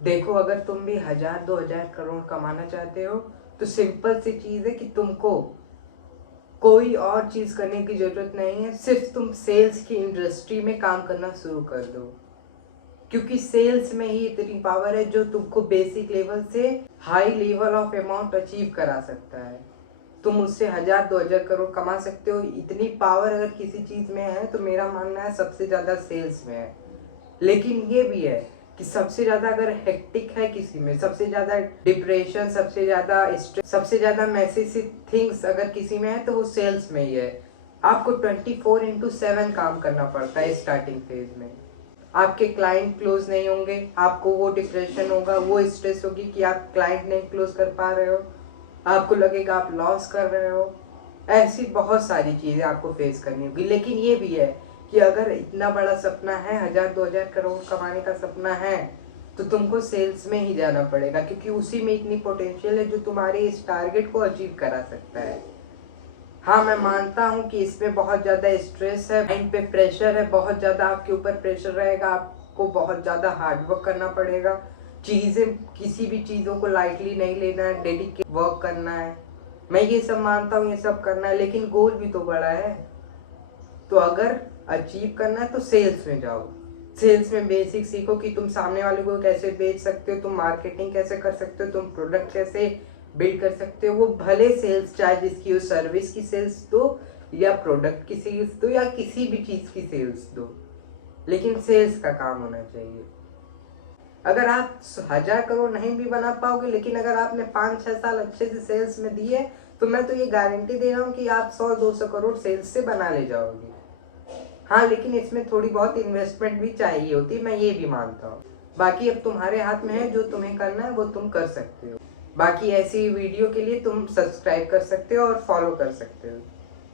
देखो, अगर तुम भी 1000-2000 कमाना चाहते हो तो सिंपल सी चीज है कि तुमको कोई और चीज करने की जरूरत नहीं है, सिर्फ तुम सेल्स की इंडस्ट्री में काम करना शुरू कर दो। क्योंकि सेल्स में ही इतनी पावर है जो तुमको बेसिक लेवल से high level of amount achieve करा सकता है। तुम उससे 1000-2000 कमा सकते हो। इतनी पावर अगर किसी चीज में है तो मेरा मानना है सबसे ज्यादा सेल्स में है। लेकिन ये भी है कि सबसे ज्यादा अगर हेक्टिक है किसी में, सबसे ज्यादा डिप्रेशन, सबसे ज्यादा स्ट्रेस, सबसे ज्यादा मैसेज थिंग्स अगर किसी में है तो वो सेल्स में ही है। आपको 24/7 काम करना पड़ता है स्टार्टिंग फेज में। आपके क्लाइंट क्लोज नहीं होंगे, आपको वो डिप्रेशन होगा, वो स्ट्रेस होगी कि आप क्लाइंट नहीं क्लोज कर पा रहे हो, आपको लगेगा आप लॉस कर रहे हो। ऐसी बहुत सारी चीजें आपको फेस करनी होगी। लेकिन ये भी है कि अगर इतना बड़ा सपना है, 1000-2000 कमाने का सपना है, तो तुमको सेल्स में ही जाना पड़ेगा, क्योंकि उसी में इतनी पोटेंशियल है जो तुम्हारे इस टारगेट को अचीव करा सकता है। हाँ, मैं मानता हूँ कि इसमें बहुत ज्यादा स्ट्रेस है, माइंड पे प्रेशर है, बहुत ज्यादा आपके ऊपर प्रेशर रहेगा, आपको बहुत ज्यादा हार्डवर्क करना पड़ेगा। चीजें, किसी भी चीजों को लाइटली नहीं लेना है, डेडिकेट वर्क करना है। मैं ये सब मानता हूँ, ये सब करना है, लेकिन गोल भी तो बड़ा है। तो अगर अचीव करना है तो सेल्स में जाओ। सेल्स में बेसिक सीखो कि तुम सामने वाले को कैसे बेच सकते हो, तुम मार्केटिंग कैसे कर सकते हो, तुम प्रोडक्ट कैसे बिल्ड कर सकते हो। वो भले सेल्स चाहे जिसकी हो, सर्विस की सेल्स दो या प्रोडक्ट की सेल्स दो या किसी भी चीज की सेल्स दो, लेकिन सेल्स का काम होना चाहिए। अगर आप 1000 नहीं भी बना पाओगे, लेकिन अगर आपने 5-6 साल अच्छे से सेल्स में दिए, तो मैं तो ये गारंटी दे रहा हूँ कि आप 100-200 सेल्स से बना ले जाओगे। हाँ, लेकिन इसमें थोड़ी बहुत इन्वेस्टमेंट भी चाहिए होती है, मैं ये भी मानता हूँ। बाकी अब तुम्हारे हाथ में है, जो तुम्हें करना है वो तुम कर सकते हो। बाकी ऐसी वीडियो के लिए तुम सब्सक्राइब कर सकते हो और फॉलो कर सकते हो।